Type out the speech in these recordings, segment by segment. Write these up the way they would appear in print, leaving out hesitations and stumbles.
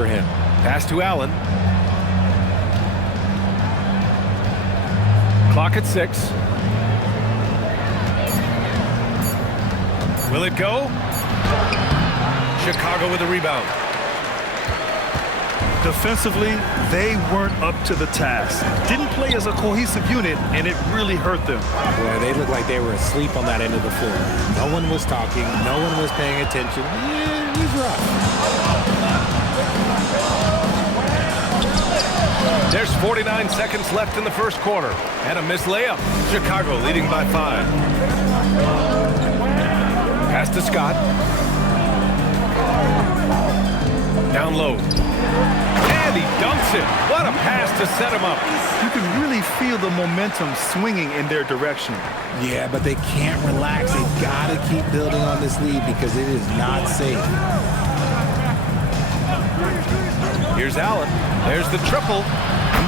for him. Pass to Allen. Clock at 6. Will it go? Chicago with the rebound. Defensively, they weren't up to the task. Didn't play as a cohesive unit, and it really hurt them. Boy, they looked like they were asleep on that end of the floor. No one was talking. No one was paying attention. Yeah, it was rough. There's 49 seconds left in the first quarter. And a missed layup. Chicago leading by 5. Pass to Scott. Down low. And he dunks it. What a pass to set him up. You can really feel the momentum swinging in their direction. Yeah, but they can't relax. They got to keep building on this lead because it is not safe. Here's Allen. There's the triple.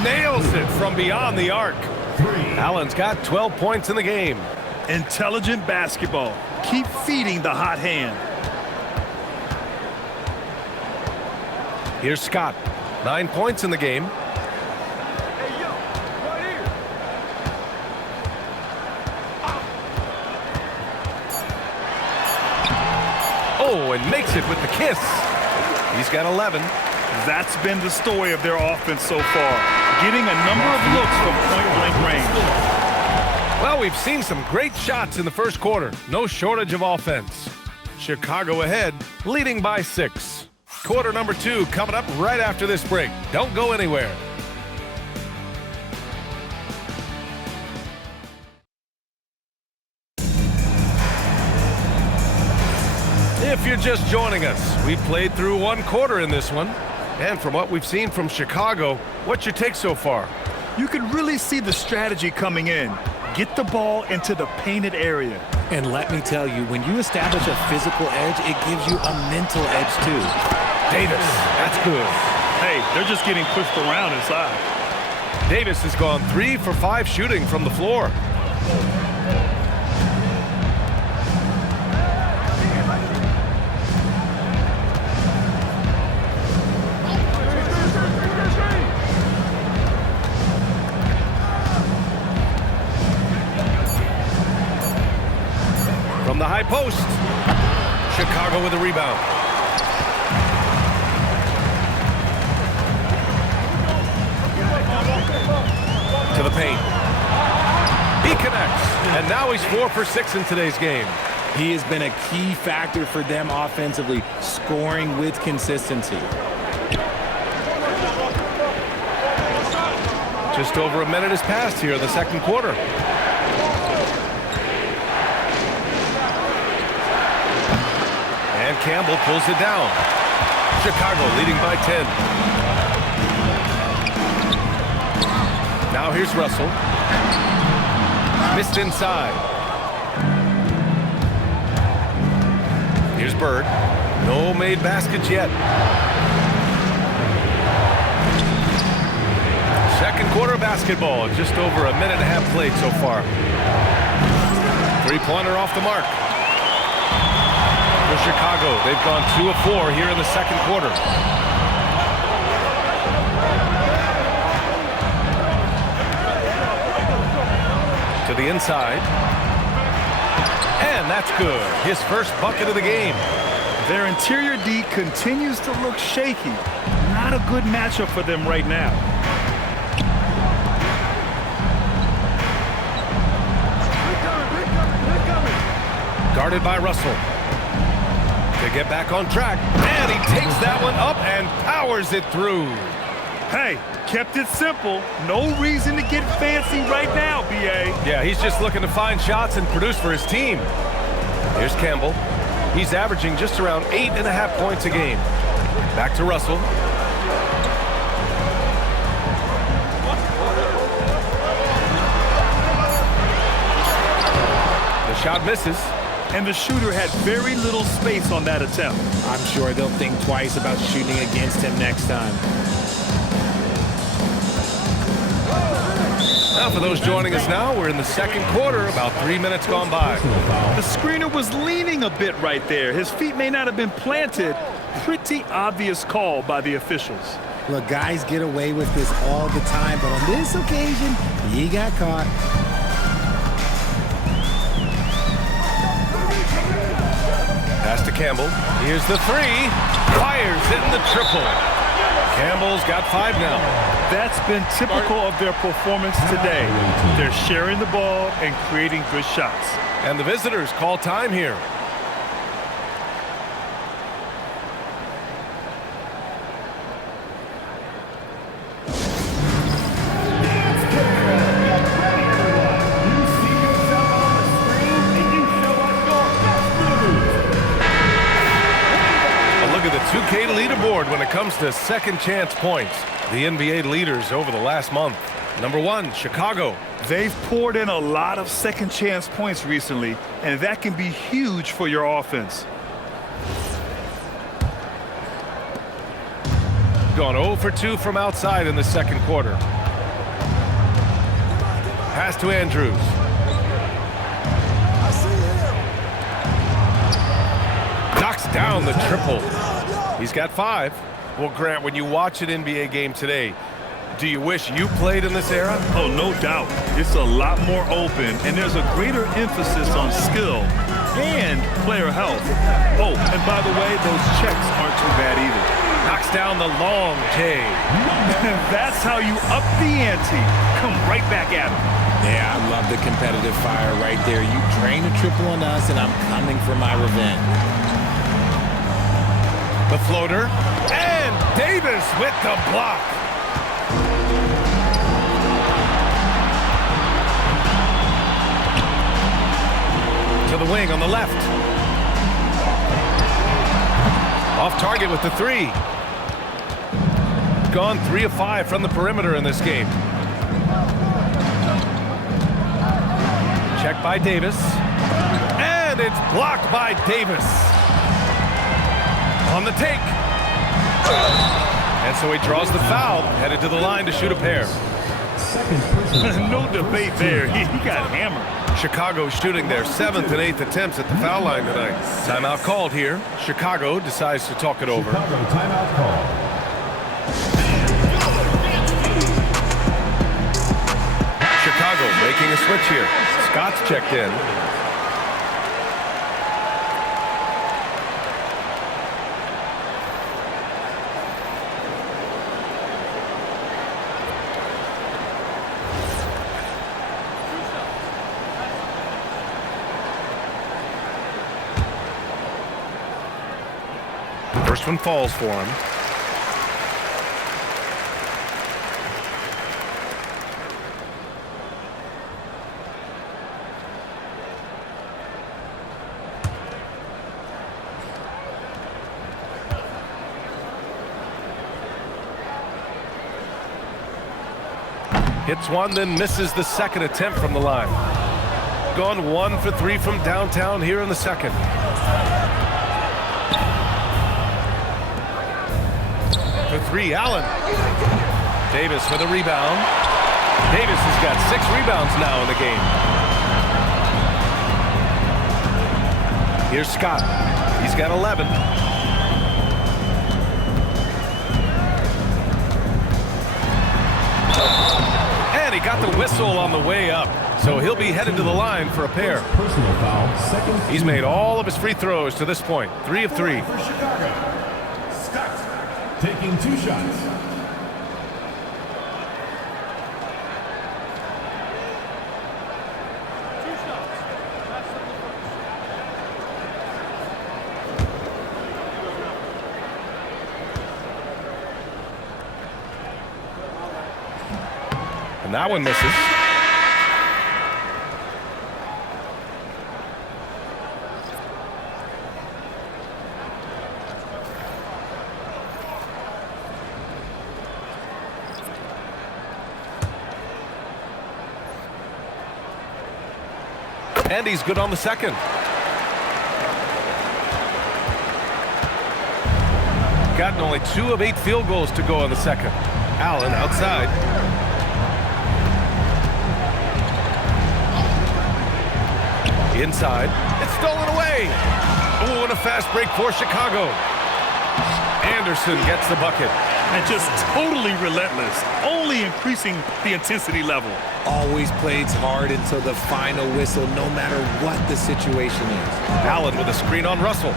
Nails it from beyond the arc. Allen's got 12 points in the game. Intelligent basketball. Keep feeding the hot hand. Here's Scott. 9 points in the game. Oh, and makes it with the kiss. He's got 11. That's been the story of their offense so far. Getting a number of looks from point-blank range. Well, we've seen some great shots in the first quarter. No shortage of offense. Chicago ahead, leading by 6. Quarter number 2 coming up right after this break. Don't go anywhere. If you're just joining us, we played through 1 quarter in this one. And from what we've seen from Chicago, what's your take so far? You can really see the strategy coming in. Get the ball into the painted area. And let me tell you, when you establish a physical edge, it gives you a mental edge too. Davis, that's good. Hey, they're just getting pushed around inside. Davis has gone 3 for 5 shooting from the floor. From the high post, Chicago with a rebound. To the paint. He connects, and now he's 4 for 6 in today's game. He has been a key factor for them offensively, scoring with consistency. Just over a minute has passed here in the second quarter. And Campbell pulls it down. Chicago leading by 10. Now here's Russell. Missed inside. Here's Bird. No made baskets yet. Second quarter basketball. Just over a minute and a half played so far. Three-pointer off the mark. For Chicago, they've gone 2 of 4 here in the second quarter. To the inside. And that's good. His first bucket of the game. Their interior D continues to look shaky. Not a good matchup for them right now. Guarded by Russell. To get back on track. And he takes that one up and powers it through. Hey, kept it simple. No reason to get fancy right now, B.A. Yeah, he's just looking to find shots and produce for his team. Here's Campbell. He's averaging just around 8.5 points a game. Back to Russell. The shot misses. And the shooter had very little space on that attempt. I'm sure they'll think twice about shooting against him next time. Now for those joining us now, we're in the second quarter, about 3 minutes gone by. The screener was leaning a bit right there. His feet may not have been planted, pretty obvious call by the officials. Look, guys get away with this all the time, but on this occasion, he got caught. Pass to Campbell. Here's the three. Fires in the triple. Campbell's got 5 now. That's been typical of their performance today. They're sharing the ball and creating good shots. And the visitors call time here. A look at the 2K leaderboard when it comes to second chance points. The NBA leaders over the last month. Number 1, Chicago. They've poured in a lot of second chance points recently, and that can be huge for your offense. Gone 0 for 2 from outside in the second quarter. Pass to Andrews. Knocks down the triple. He's got 5. Well, Grant, when you watch an NBA game today, do you wish you played in this era? Oh, no doubt. It's a lot more open, and there's a greater emphasis on skill and player health. Oh, and by the way, those checks aren't too bad either. Knocks down the long J. That's how you up the ante. Come right back at him. Yeah, I love the competitive fire right there. You drain a triple on us, and I'm coming for my revenge. The floater. And Davis with the block. To the wing on the left. Off target with the 3. Gone 3 of 5 from the perimeter in this game. Check by Davis. And it's blocked by Davis. On the take. And so he draws the foul, headed to the line to shoot a pair. No debate there. He got hammered. Chicago shooting their 7th and 8th attempts at the foul line tonight. Timeout called here. Chicago decides to talk it over. Chicago timeout call. Chicago making a switch here. Scott's checked in. First one falls for him. Hits one, then misses the second attempt from the line. Gone 1 for 3 from downtown here in the second. For 3, Allen. Davis for the rebound. Davis has got 6 rebounds now in the game. Here's Scott. He's got 11. And he got the whistle on the way up. So he'll be headed to the line for a pair. Personal foul, second. He's made all of his free throws to this point. 3 of 3. For Chicago. Scott taking 2 shots. And that one misses. And he's good on the second. Gotten only 2 of 8 field goals to go on the second. Allen outside. Inside. It's stolen away. Oh, and a fast break for Chicago. Anderson gets the bucket. And just totally relentless, only increasing the intensity level. Always plays hard until the final whistle, no matter what the situation is. Allen with a screen on Russell.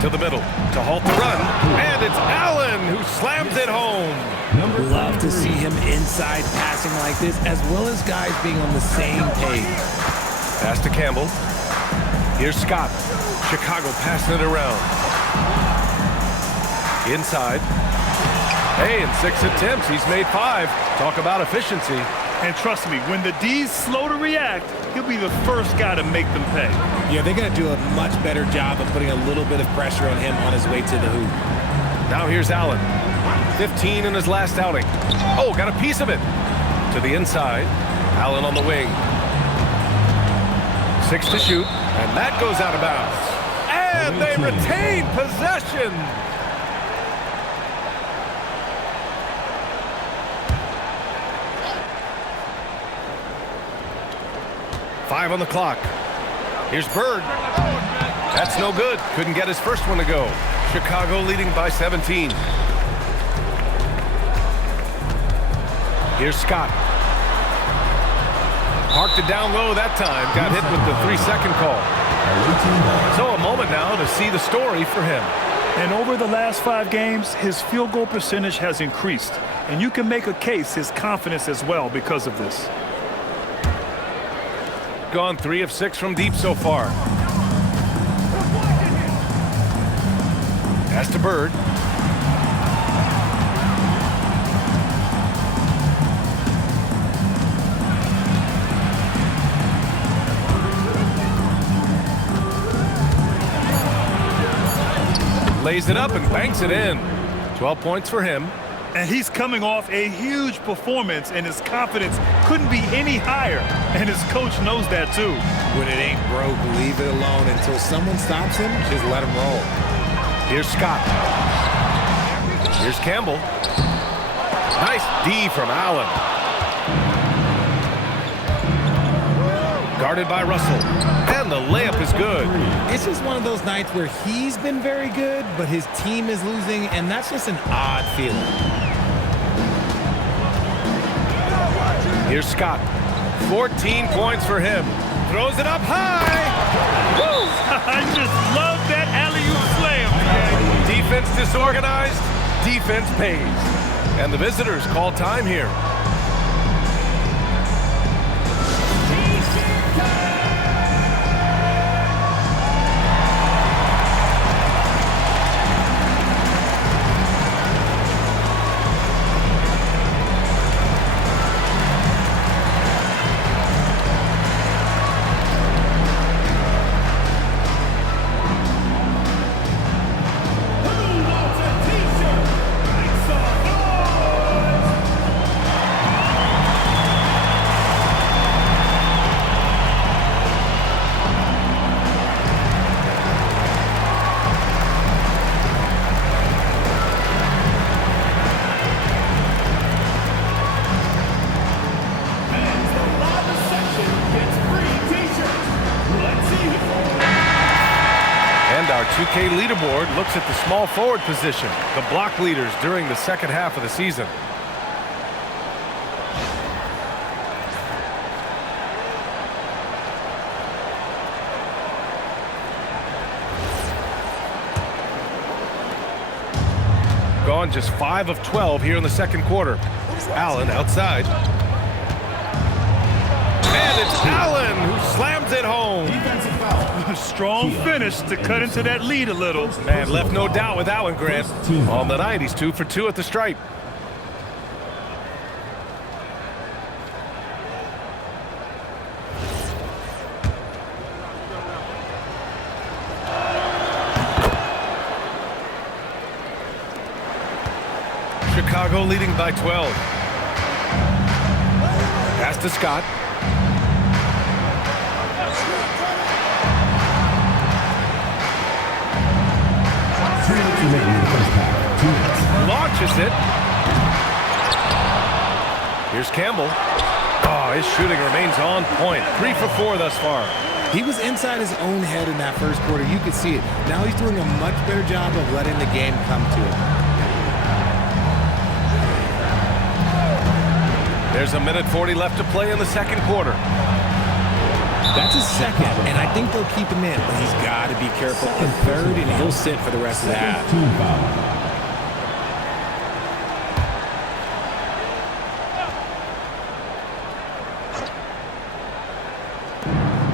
To the middle to halt the run. And it's Allen who slams it home. Love to see him inside passing like this, as well as guys being on the same page. Pass to Campbell. Here's Scott. Chicago passing it around. Inside. Hey, in 6 attempts, he's made 5. Talk about efficiency. And trust me, when the D's slow to react, he'll be the first guy to make them pay. Yeah, they're going to do a much better job of putting a little bit of pressure on him on his way to the hoop. Now here's Allen. 15 in his last outing. Oh, got a piece of it. To the inside. Allen on the wing. 6 to shoot. And that goes out of bounds. And they retain possession. Five on the clock. Here's Bird. That's no good. Couldn't get his first one to go. Chicago leading by 17. Here's Scott. Parked it down low that time. Got hit with the 3-second call. So a moment now to see the story for him. And over the last 5 games, his field goal percentage has increased. And you can make a case his confidence as well because of this. Gone 3 of 6 from deep so far. Pass to Bird. Lays it up and banks it in. 12 points for him. And he's coming off a huge performance, and his confidence couldn't be any higher. And his coach knows that, too. When it ain't broke, leave it alone until someone stops him. Just let him roll. Here's Scott. Here's Campbell. Nice D from Allen. Guarded by Russell. And the layup is good. It's just one of those nights where he's been very good, but his team is losing, and that's just an odd feeling. Here's Scott. 14 points for him. Throws it up high. Woo! I just love that alley-oop slam. Defense disorganized. Defense pays. And the visitors call time here. Our 2K leaderboard looks at the small forward position, the block leaders during the second half of the season. Gone just 5 of 12 here in the second quarter. Allen outside. And it's Allen who slams it home. A strong finish to cut into that lead a little. Man, left no doubt with that one, Grant. On the night, he's 2 for 2 at the stripe. Chicago leading by 12. Pass to Scott. Launches it. Here's Campbell. Oh, his shooting remains on point. 3 for 4 thus far. He was inside his own head in that first quarter. You could see it. Now he's doing a much better job of letting the game come to him. There's a minute 40 left to play in the second quarter. That's his second, and I think they'll keep him in, but he's got to be careful. In third, and he'll sit for the rest of the half.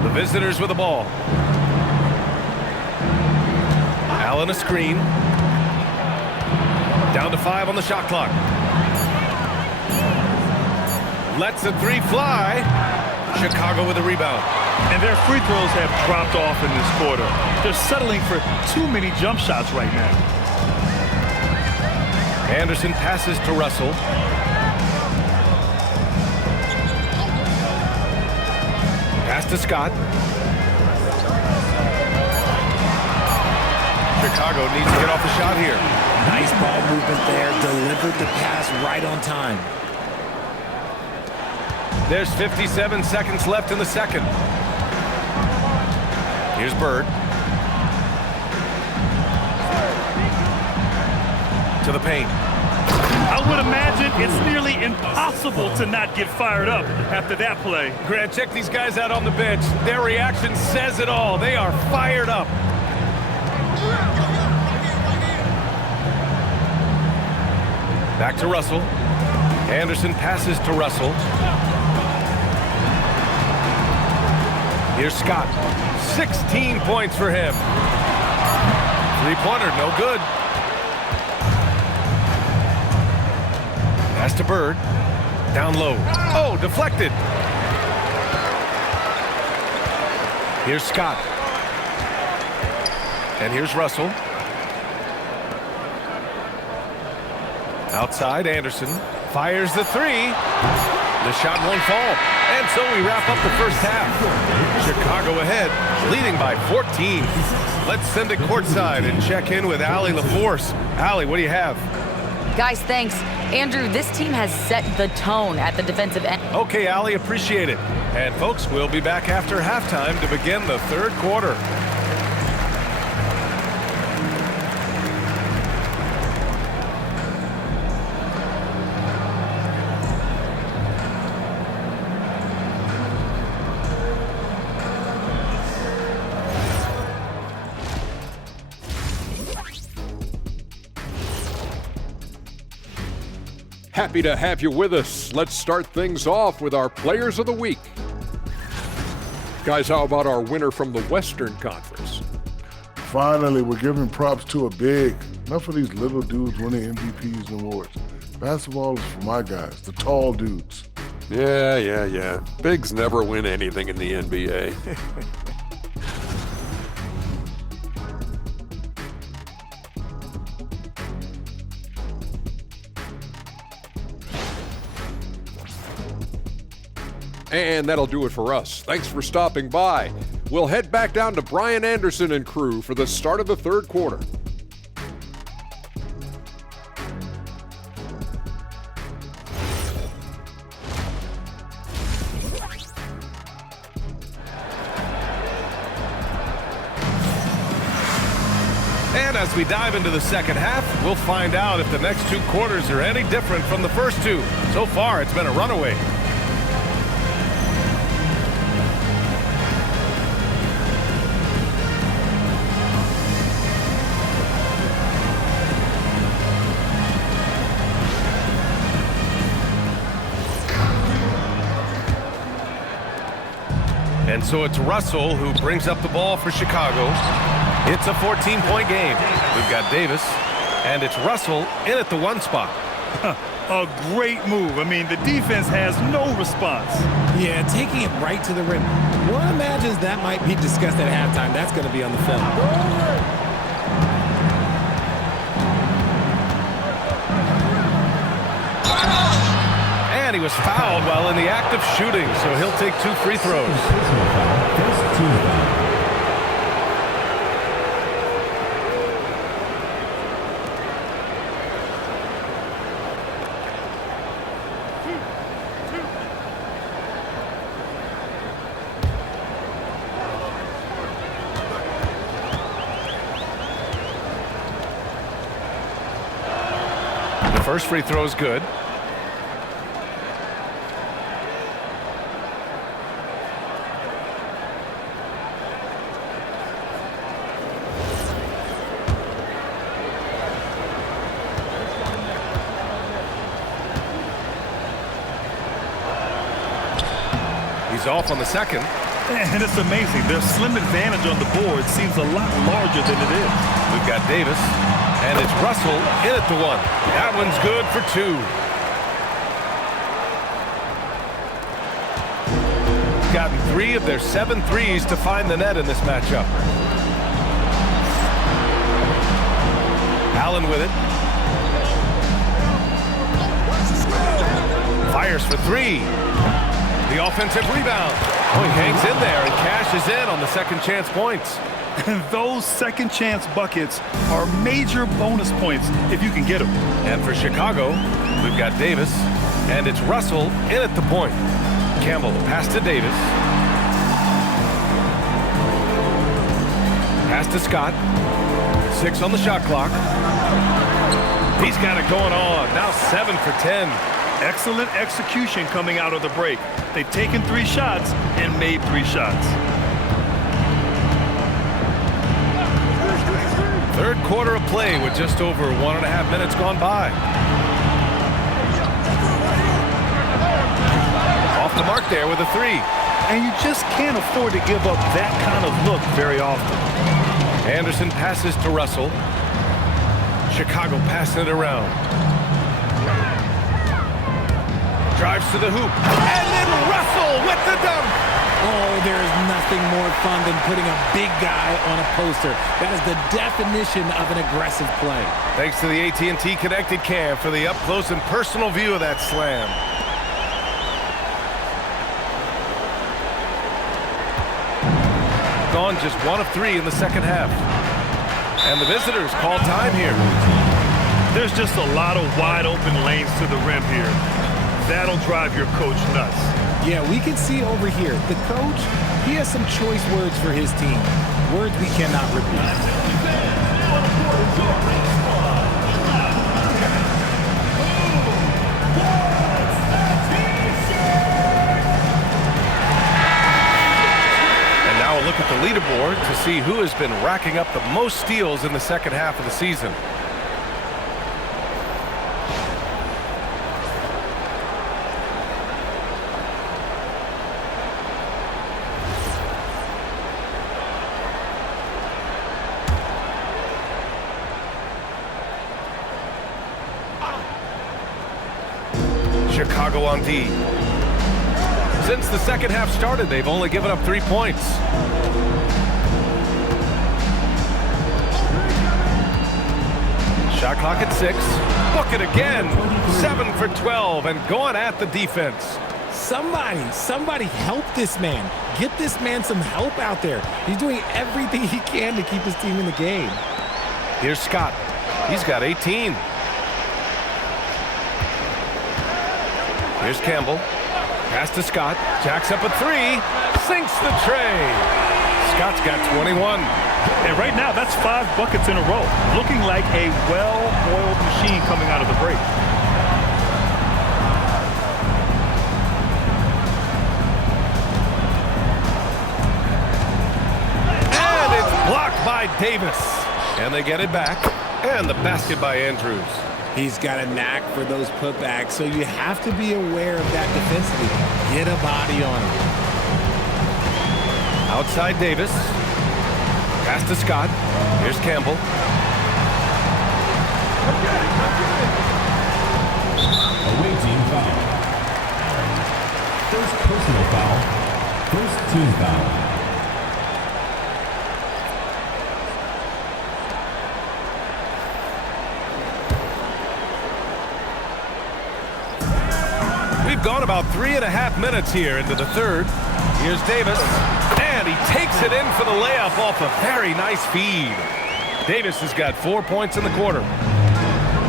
The visitors with the ball. Allen a screen. Down to 5 on the shot clock. Lets the 3 fly. Chicago with a rebound. And their free throws have dropped off in this quarter. They're settling for too many jump shots right now. Anderson passes to Russell. Pass to Scott. Chicago needs to get off the shot here. Nice ball movement there. Delivered the pass right on time. There's 57 seconds left in the second. Here's Bird. To the paint. I would imagine it's nearly impossible to not get fired up after that play. Grant, check these guys out on the bench. Their reaction says it all. They are fired up. Back to Russell. Anderson passes to Russell. Here's Scott. 16 points for him. Three-pointer, no good. Pass to Bird. Down low. Oh, deflected. Here's Scott. And here's Russell. Outside, Anderson fires the 3. The shot won't fall. And so we wrap up the first half. Chicago ahead, leading by 14. Let's send it courtside and check in with Allie LaForce. Allie, what do you have? Guys, thanks. Andrew, this team has set the tone at the defensive end. Okay, Allie, appreciate it. And folks, we'll be back after halftime to begin the third quarter. Happy to have you with us. Let's start things off with our Players of the Week. Guys, how about our winner from the Western Conference? Finally, we're giving props to a big. Enough of these little dudes winning MVPs and awards. Basketball is for my guys, the tall dudes. Yeah. Bigs never win anything in the NBA. And that'll do it for us. Thanks for stopping by. We'll head back down to Brian Anderson and crew for the start of the third quarter. And as we dive into the second half, we'll find out if the next 2 quarters are any different from the first 2. So far, it's been a runaway. And so it's Russell who brings up the ball for Chicago. It's a 14-point game. We've got Davis, and it's Russell in at the 1 spot. A great move. I mean, the defense has no response. Yeah, taking it right to the rim. One imagines that might be discussed at halftime. That's going to be on the film. And he was fouled while in the act of shooting, so he'll take 2 free throws. First free throw is good. He's off on the second. And it's amazing. Their slim advantage on the board seems a lot larger than it is. We've got Davis, and it's Russell in at the one. That one's good for two. Gotten 3 of their 7 threes to find the net in this matchup. Allen with it. Fires for 3. The offensive rebound. Oh, he hangs in there and cashes in on the second chance points. Those second chance buckets are major bonus points if you can get them. And for Chicago, we've got Davis, and it's Russell in at the point. Campbell pass to Davis. Pass to Scott. 6 on the shot clock. He's got it going on. Now 7 for 10. Excellent execution coming out of the break. They've taken 3 shots and made 3 shots. Third quarter of play with just over 1.5 minutes gone by. Off the mark there with a 3. And you just can't afford to give up that kind of look very often. Anderson passes to Russell. Chicago passing it around. Drives to the hoop. And then Russell with the dunk. Oh, there is nothing more fun than putting a big guy on a poster. That is the definition of an aggressive play. Thanks to the AT&T Connected Cam for the up-close and personal view of that slam. Gone just 1 of 3 in the second half. And the visitors call time here. There's just a lot of wide open lanes to the rim here. That'll drive your coach nuts. Yeah, we can see over here, the coach, he has some choice words for his team. Words we cannot repeat. Look at the leaderboard to see who has been racking up the most steals in the second half of the season. Chicago on D. Since the second half started, they've only given up 3 points. Shot clock at 6. Book it again. 7 for 12 and going at the defense. Somebody help this man. Get this man some help out there. He's doing everything he can to keep his team in the game. Here's Scott. He's got 18. Here's Campbell. Pass to Scott. Jacks up a 3. Sinks the tray. Scott's got 21. And right now, that's 5 buckets in a row. Looking like a well-oiled machine coming out of the break. And it's blocked by Davis. And they get it back. And the basket by Andrews. He's got a knack for those putbacks, so you have to be aware of that defensively. Get a body on him. Outside Davis. Pass to Scott. Here's Campbell. Away team foul. First personal foul. First team foul. We've gone about 3.5 minutes here into the third. Here's Davis, and he takes it in for the layup off a very nice feed. Davis has got 4 points in the quarter.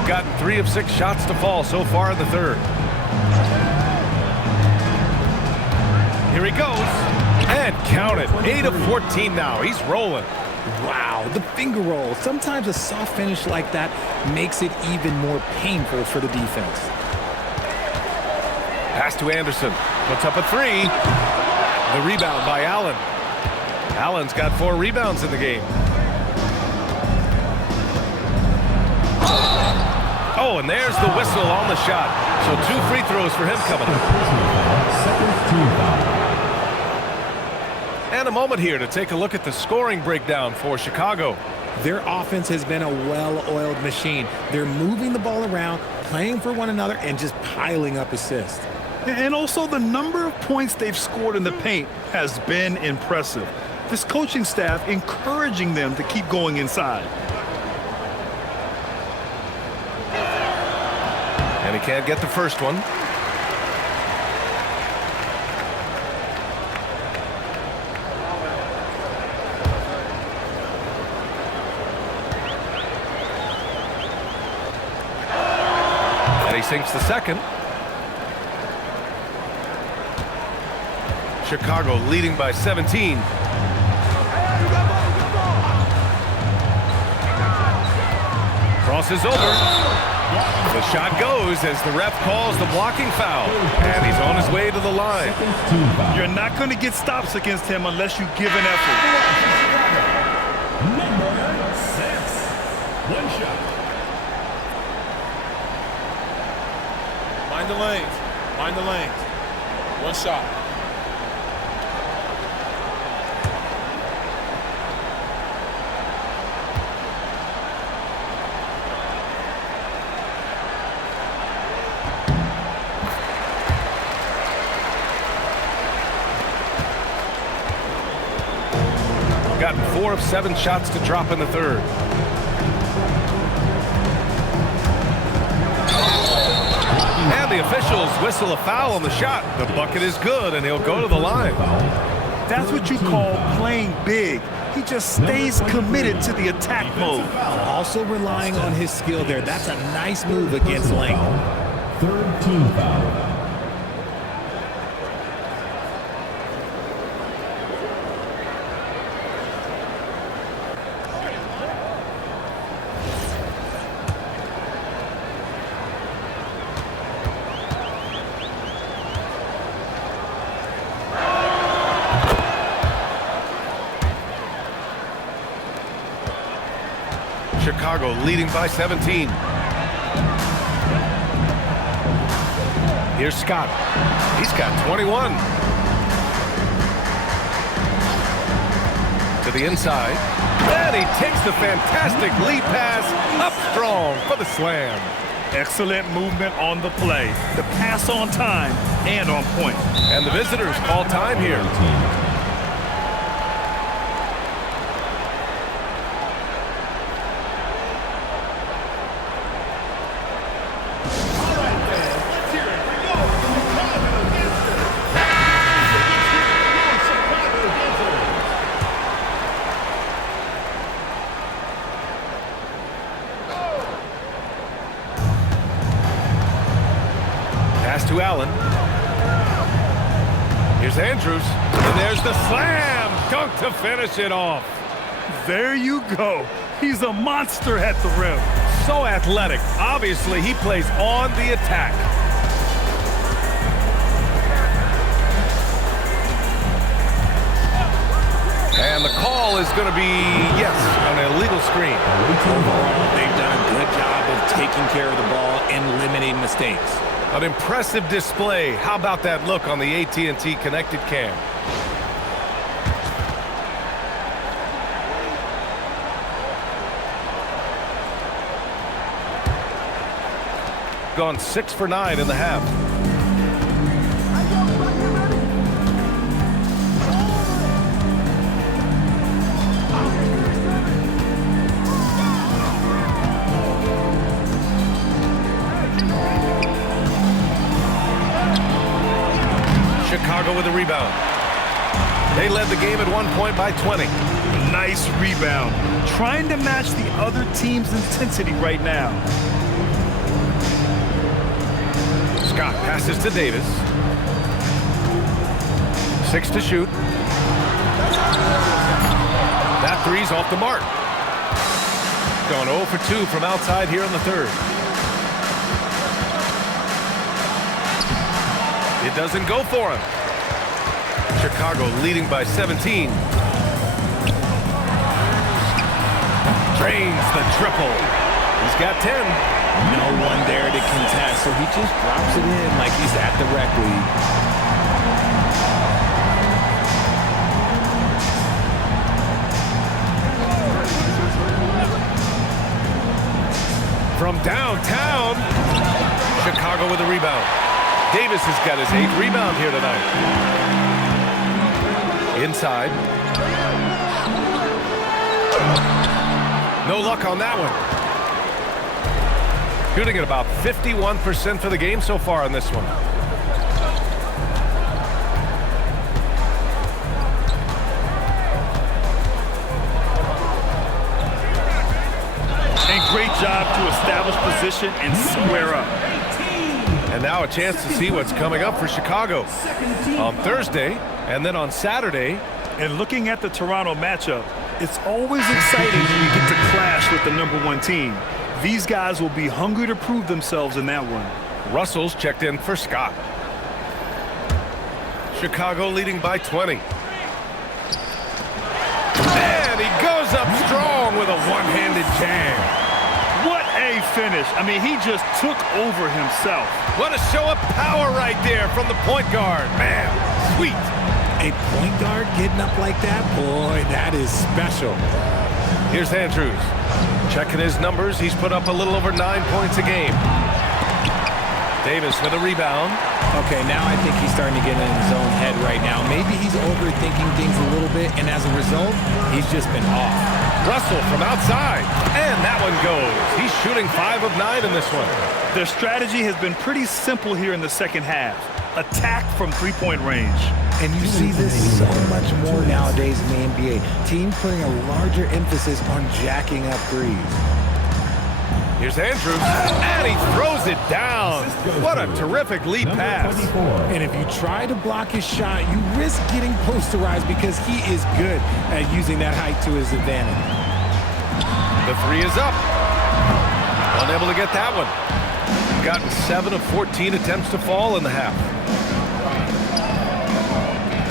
Gotten 3 of 6 shots to fall so far in the third. Here he goes, and count it. 8 of 14 now. He's rolling. Wow, the finger roll. Sometimes a soft finish like that makes it even more painful for the defense. Pass to Anderson. Puts up a three. The rebound by Allen. Allen's got 4 rebounds in the game. Oh, and there's the whistle on the shot. So 2 free throws for him coming up. Second team foul. And a moment here to take a look at the scoring breakdown for Chicago. Their offense has been a well-oiled machine. They're moving the ball around, playing for one another, and just piling up assists. And also the number of points they've scored in the paint has been impressive. This coaching staff encouraging them to keep going inside. And he can't get the first one. And he sinks the second. Chicago leading by 17. Crosses over. The shot goes as the ref calls the blocking foul. And he's on his way to the line. Team foul. You're not going to get stops against him unless you give an effort. Number 6. One shot. Mind the lanes. Mind the lanes. One shot. Got 4 of 7 shots to drop in the third. And the officials whistle a foul on the shot. The bucket is good, and he'll go to the line. That's what you call playing big. He just stays committed to the attack mode. Also relying on his skill there. That's a nice move against length. Third team foul. Chicago leading by 17. Here's Scott. He's got 21. To the inside. And he takes the fantastic lead pass up strong for the slam. Excellent movement on the play. The pass on time and on point. And the visitors call time here. Pass to Allen. Here's Andrews. And there's the slam. Dunk to finish it off. There you go. He's a monster at the rim. So athletic. Obviously, he plays on the attack. And the call is going to be, yes, an illegal screen. Overall, they've done a good job of taking care of the ball and limiting mistakes. An impressive display. How about that look on the AT&T connected cam? Gone 6 for 9 in the half. Chicago with a rebound. They led the game at one point by 20. Nice rebound. Trying to match the other team's intensity right now. Scott passes to Davis. 6 to shoot. That three's off the mark. Going 0 for 2 from outside here in the third. It doesn't go for him. Chicago leading by 17. Drains the triple. He's got 10. No one there to contest, so he just drops it in like he's at the rec league. From downtown, Chicago with a rebound. Davis has got his 8th rebound here tonight. Inside. No luck on that one. Shooting at about 51% for the game so far on this one. And great job to establish position and square up. And now a chance to see what's coming up for Chicago on Thursday and then on Saturday. And looking at the Toronto matchup, it's always exciting when you get to clash with the #1 team. These guys will be hungry to prove themselves in that one. Russell's checked in for Scott. Chicago leading by 20. And he goes up strong with a one-handed jam. What a finish. I mean, he just took over himself. What a show of power right there from the point guard. Man, sweet. A point guard getting up like that? Boy, that is special. Here's Andrews. Checking his numbers. He's put up a little over 9 points a game. Davis with a rebound. Okay, now I think he's starting to get in his own head right now. Maybe he's overthinking things a little bit, and as a result, he's just been off. Russell from outside. And that one goes. He's shooting 5 of 9 in this one. Their strategy has been pretty simple here in the second half. Attack from three-point range. And you see this so much more nowadays in the NBA. Teams putting a larger emphasis on jacking up threes. Here's Andrews, and he throws it down. What a terrific lead pass. And if you try to block his shot, you risk getting posterized because he is good at using that height to his advantage. The three is up. Unable to get that one. Gotten 7 of 14 attempts to fall in the half.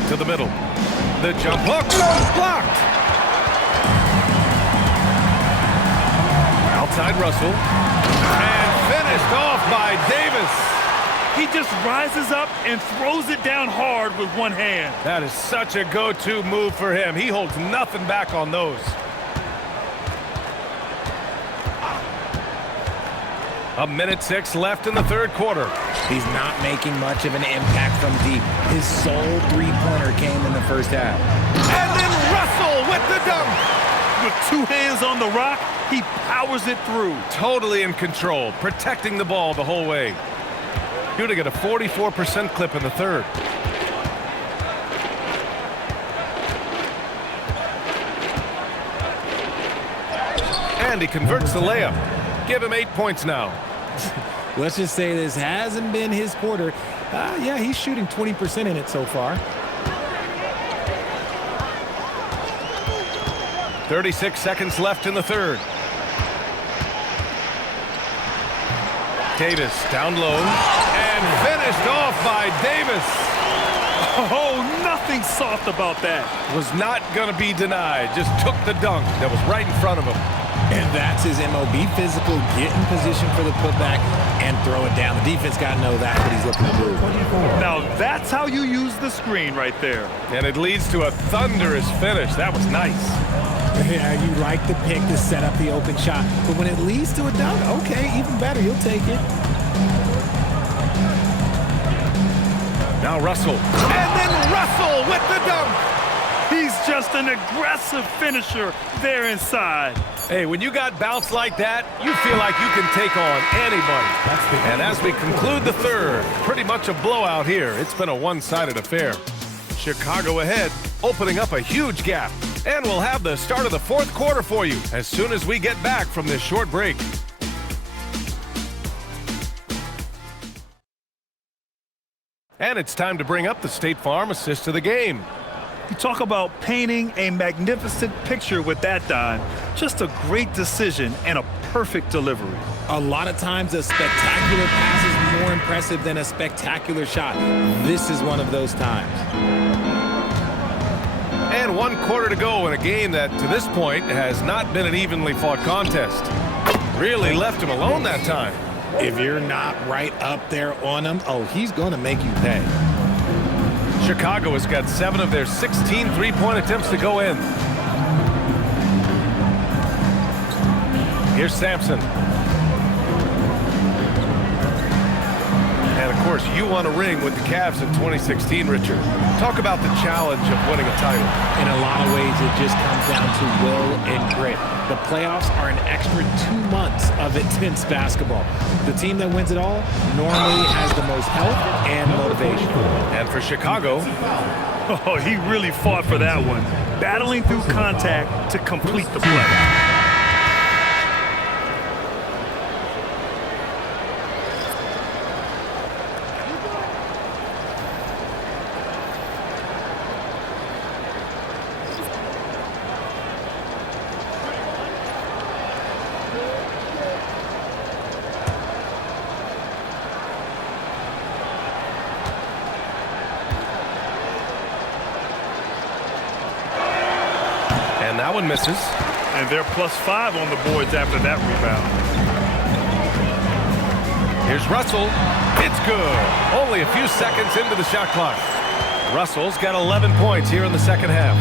To the middle. The jump hook. Blocked. Outside Russell. And finished off by Davis. He just rises up and throws it down hard with one hand. That is such a go-to move for him. He holds nothing back on those. A minute 6 left in the third quarter. He's not making much of an impact from deep. His sole three-pointer came in the first half. And then Russell with the dunk. With 2 hands on the rock, he powers it through. Totally in control, protecting the ball the whole way. Shooting at a 44% clip in the third. And he converts the layup. Give him 8 points now. Let's just say this hasn't been his quarter. Yeah, he's shooting 20% in it so far. 36 seconds left in the third. Davis down low and finished off by Davis. Oh, nothing soft about that. Was not going to be denied. Just took the dunk that was right in front of him. And that's his MO. Be physical, get in position for the putback, and throw it down. The defense got to know that's what he's looking to do. Now that's how you use the screen right there. And it leads to a thunderous finish. That was nice. Yeah, you like the pick to set up the open shot. But when it leads to a dunk, okay, even better. You'll take it. Now Russell. And then Russell with the dunk. He's just an aggressive finisher there inside. Hey, when you got bounce like that, you feel like you can take on anybody. And as we conclude the third, pretty much a blowout here. It's been a one-sided affair. Chicago ahead, opening up a huge gap. And we'll have the start of the fourth quarter for you as soon as we get back from this short break. And it's time to bring up the State Farm assist of the game. You talk about painting a magnificent picture with that dime. Just a great decision and a perfect delivery. A lot of times a spectacular pass is more impressive than a spectacular shot. This is one of those times. And 1 quarter to go in a game that, to this point, has not been an evenly fought contest. Really left him alone that time. If you're not right up there on him, oh, he's going to make you pay. Chicago has got 7 of their 16 three-point attempts to go in. Here's Sampson. And, of course, you won a ring with the Cavs in 2016, Richard. Talk about the challenge of winning a title. In a lot of ways, it just comes down to will and grit. The playoffs are an extra 2 months of intense basketball. The team that wins it all normally has the most health and motivation. And for Chicago, Oh, he really fought for that one. Battling through contact to complete the play. and that one misses. And they're +5 on the boards after that rebound. Here's Russell. It's good. Only a few seconds into the shot clock. Russell's got 11 points here in the second half.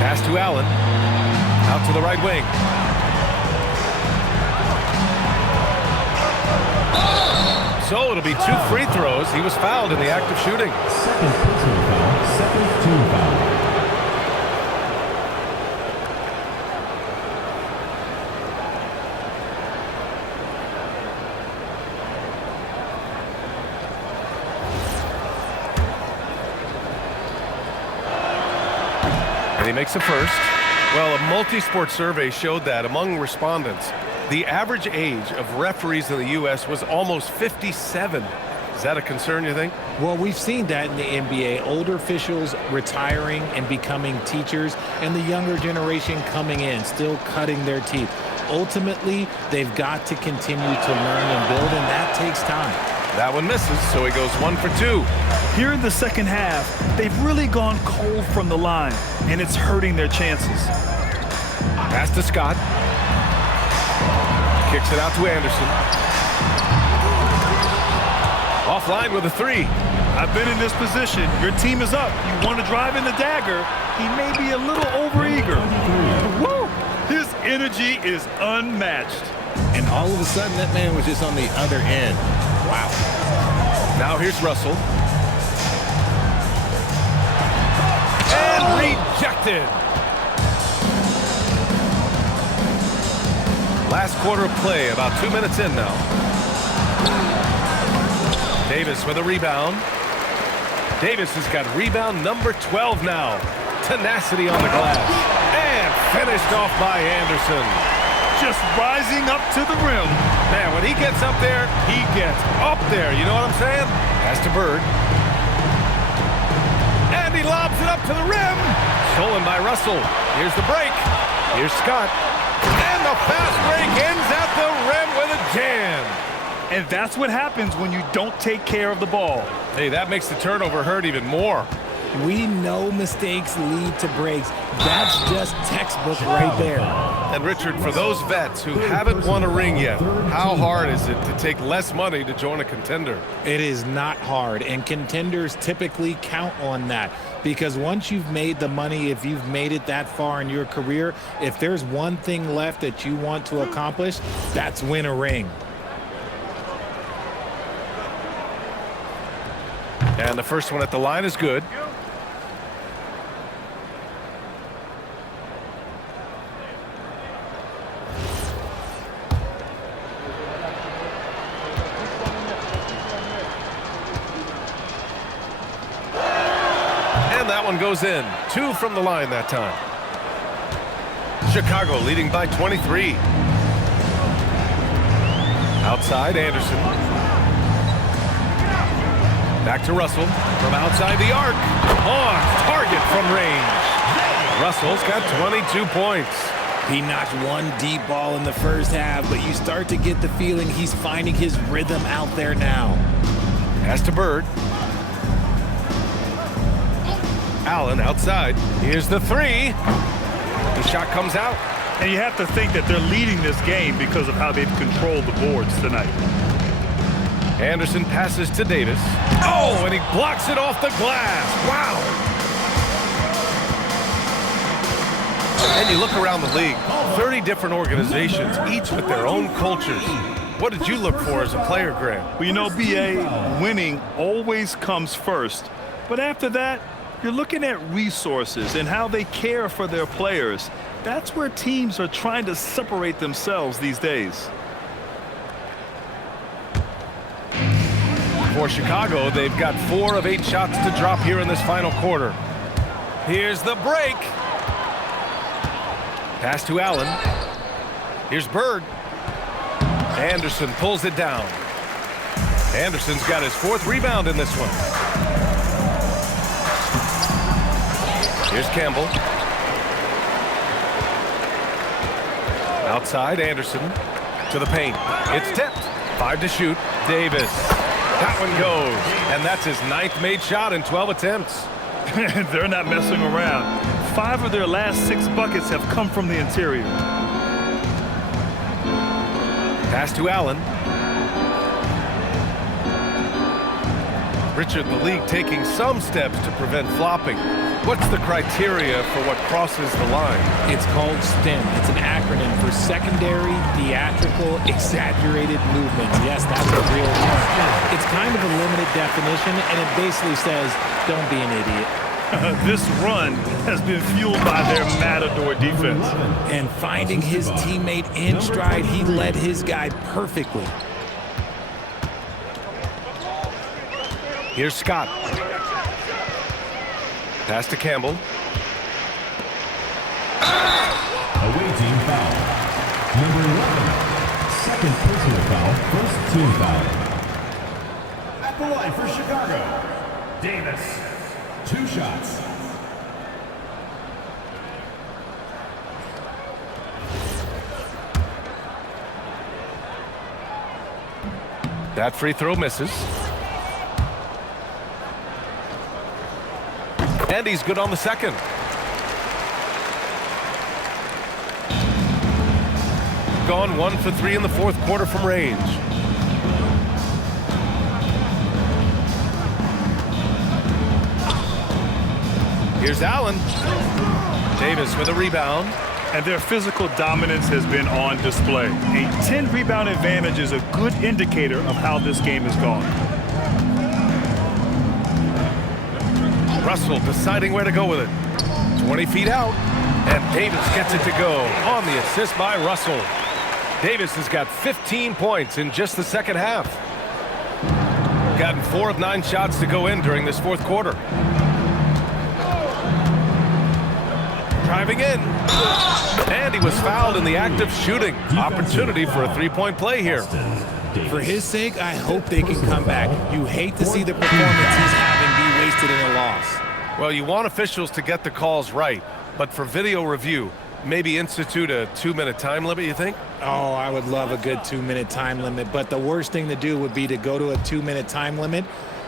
Pass to Allen. Out to the right wing. So it'll be 2 free throws. He was fouled in the act of shooting. Second personal foul. Second team foul. And he makes a first. Well, a multi-sport survey showed that among respondents, the average age of referees in the U.S. was almost 57. Is that a concern, you think? Well, we've seen that in the NBA. Older officials retiring and becoming teachers, and the younger generation coming in, still cutting their teeth. Ultimately, they've got to continue to learn and build, and that takes time. That one misses, so he goes 1 for 2. Here in the second half, they've really gone cold from the line, and it's hurting their chances. Pass to Scott. Kicks it out to Anderson. Offline with a 3. I've been in this position. Your team is up. You want to drive in the dagger. He may be a little overeager. Woo! His energy is unmatched. And all of a sudden, that man was just on the other end. Wow. Now here's Russell. And rejected. Last quarter of play, about 2 minutes in now. Davis with a rebound. Davis has got rebound number 12 now. Tenacity on the glass. And finished off by Anderson. Just rising up to the rim. Man, when he gets up there, he gets up there. You know what I'm saying? Pass to Bird. And he lobs it up to the rim. Stolen by Russell. Here's the break. Here's Scott. And the fast break ends at the rim with a jam. And that's what happens when you don't take care of the ball. Hey, that makes the turnover hurt even more. We know mistakes lead to breaks. That's just textbook right there. And Richard, for those vets who haven't won a ring yet, how hard is it to take less money to join a contender? It is not hard, and contenders typically count on that. Because once you've made the money, if you've made it that far in your career, if there's one thing left that you want to accomplish, that's win a ring. And the first one at the line is good. And that one goes in. 2 from the line that time. Chicago leading by 23. Outside, Anderson. Back to Russell from outside the arc. On target from range. Russell's got 22 points. He knocked one deep ball in the first half, but you start to get the feeling he's finding his rhythm out there now. Pass to Bird. Allen outside. Here's the three. The shot comes out. And you have to think that they're leading this game because of how they've controlled the boards tonight. Anderson passes to Davis. Oh, and he blocks it off the glass. Wow. And you look around the league, 30 different organizations, each with their own cultures. What did you look for as a player, Grant? Well, you know, BA, winning always comes first. But after that, you're looking at resources and how they care for their players. That's where teams are trying to separate themselves these days. For Chicago, they've got 4 of 8 shots to drop here in this final quarter. Here's the break. Pass to Allen. Here's Bird. Anderson pulls it down. Anderson's got his 4th rebound in this one. Here's Campbell. Outside, Anderson to the paint. It's tipped. 5 to shoot. Davis. That one goes. And that's his 9th made shot in 12 attempts. They're not messing around. 5 of their last 6 buckets have come from the interior. Pass to Allen. Richard, the league taking some steps to prevent flopping. What's the criteria for what crosses the line? It's called STEM. It's an acronym for secondary, theatrical, exaggerated movements. Yes, that's a real term. It's kind of a limited definition, and it basically says, don't be an idiot. This run has been fueled by their matador defense. And finding his teammate in stride, he led his guy perfectly. Here's Scott. Pass to Campbell. Away team foul. Number 11. Second personal foul. First team foul. At the line for Chicago. Davis. 2 shots. That free throw misses. And he's good on the second. Gone 1 for 3 in the 4th quarter from range. Here's Allen. Davis with a rebound. And their physical dominance has been on display. A 10-rebound advantage is a good indicator of how this game has gone. Russell deciding where to go with it. 20 feet out. And Davis gets it to go on the assist by Russell. Davis has got 15 points in just the second half. Gotten 4 of 9 shots to go in during this 4th quarter. Driving in. And he was fouled in the act of shooting. Opportunity for a 3-point play here. For his sake, I hope they can come back. You hate to see the performance he's having be wasted in a loss. Well, you want officials to get the calls right, but for video review, maybe institute a 2-minute time limit, you think? Oh, I would love a good 2-minute time limit, but the worst thing to do would be to go to a 2-minute time limit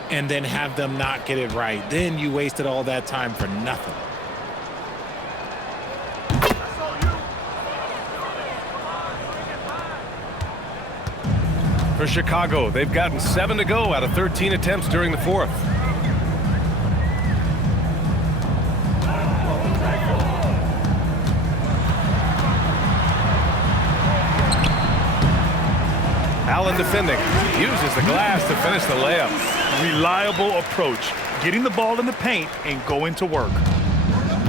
and then have them not get it right. Then you wasted all that time for nothing. For Chicago, they've gotten 7 to go out of 13 attempts during the 4th. Allen defending. Uses the glass to finish the layup. Reliable approach. Getting the ball in the paint and going to work.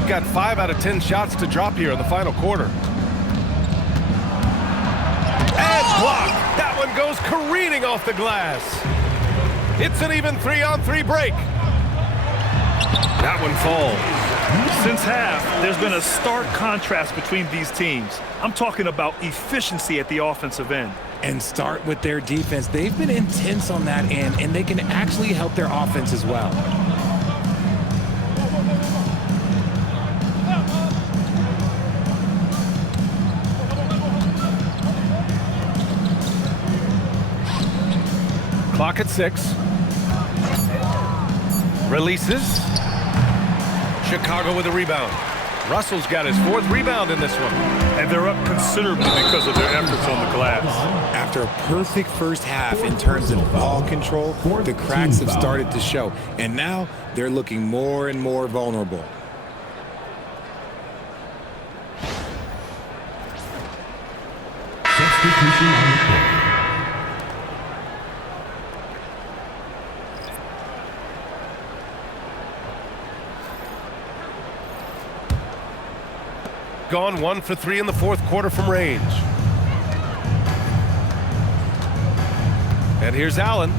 Got 5 out of 10 shots to drop here in the final quarter. And blocked. That one goes careening off the glass. It's an even 3-on-3 break. That one falls. Since half, there's been a stark contrast between these teams. I'm talking about efficiency at the offensive end. And start with their defense. They've been intense on that end, and they can actually help their offense as well. Clock at 6. Releases. Chicago with a rebound. Russell's got his 4th rebound in this one. And they're up considerably because of their efforts on the glass. After a perfect first half in terms of ball control, the cracks have started to show. And now they're looking more and more vulnerable. Substitution on the court. Gone 1 for 3 in the 4th quarter from range. And here's Allen.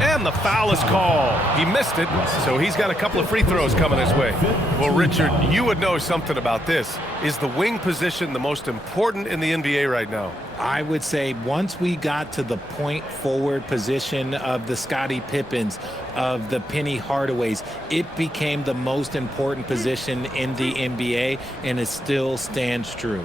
And the foul is called. He missed it, so he's got a couple of free throws coming his way. Well, Richard, you would know something about this. Is the wing position the most important in the NBA right now? I would say once we got to the point forward position of the Scottie Pippens, of the Penny Hardaways, it became the most important position in the NBA, and it still stands true.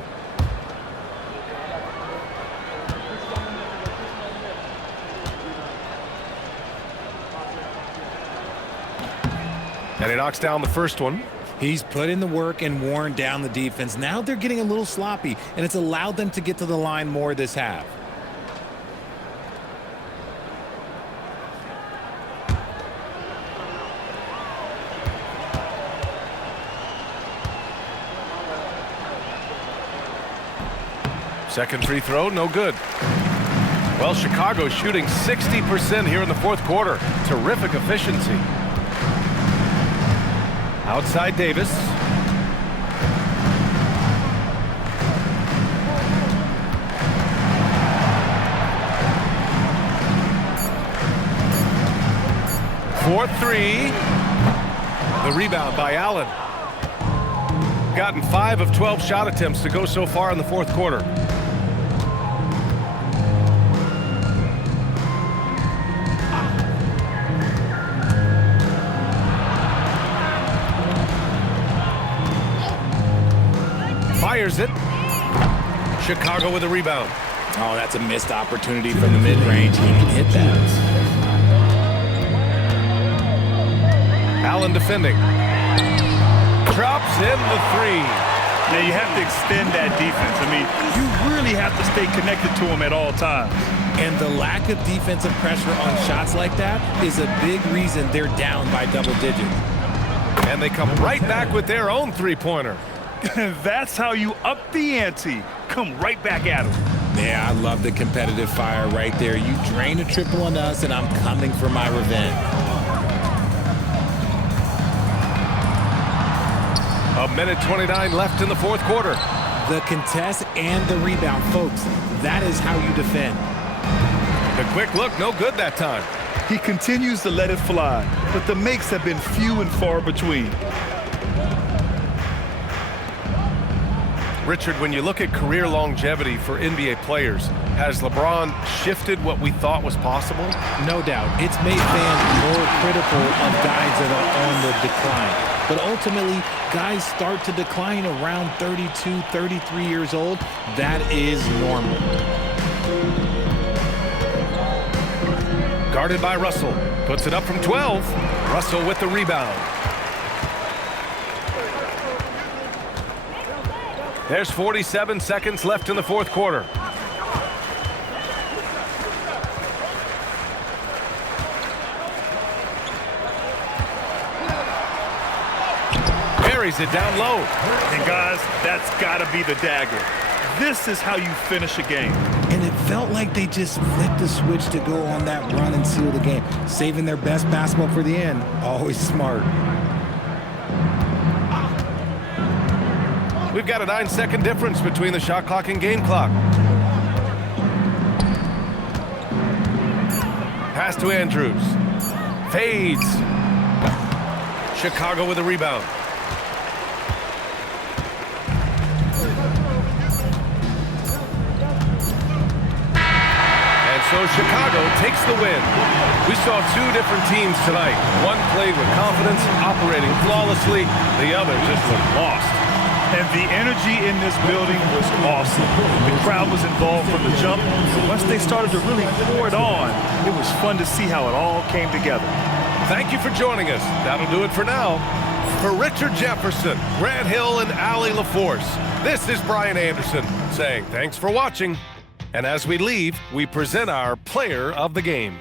And he knocks down the first one. He's put in the work and worn down the defense. Now they're getting a little sloppy, and it's allowed them to get to the line more this half. Second free throw, no good. Well, Chicago's shooting 60% here in the 4th quarter. Terrific efficiency. Outside Davis. Fourth three. The rebound by Allen. Gotten 5 of 12 shot attempts to go so far in the 4th quarter. Fires it. Chicago with a rebound. Oh, that's a missed opportunity from the mid-range. He can hit that. Allen defending. Drops in the 3. Now you have to extend that defense. I mean, you really have to stay connected to them at all times. And the lack of defensive pressure on shots like that is a big reason they're down by double digits. And they come right back with their own three-pointer. That's how you up the ante. Come right back at them. Yeah, I love the competitive fire right there. You drain a triple on us, and I'm coming for my revenge. A minute 29 left in the 4th quarter. The contest and the rebound, folks. That is how you defend. The quick look, no good that time. He continues to let it fly, but the makes have been few and far between. Richard, when you look at career longevity for NBA players, has LeBron shifted what we thought was possible? No doubt. It's made fans more critical of guys that are on the decline. But ultimately, guys start to decline around 32, 33 years old. That is normal. Guarded by Russell. Puts it up from 12. Russell with the rebound. There's 47 seconds left in the 4th quarter. Buries it down low. And guys, that's got to be the dagger. This is how you finish a game. And it felt like they just flipped the switch to go on that run and seal the game, saving their best basketball for the end. Always smart. We've got a 9-second difference between the shot clock and game clock. Pass to Andrews. Fades. Chicago with a rebound. So Chicago takes the win. We saw two different teams tonight. One played with confidence, operating flawlessly. The other just looked lost. And the energy in this building was awesome. The crowd was involved from the jump. And once they started to really pour it on, it was fun to see how it all came together. Thank you for joining us. That'll do it for now. For Richard Jefferson, Grant Hill, and Allie LaForce, this is Brian Anderson saying thanks for watching. And as we leave, we present our player of the game.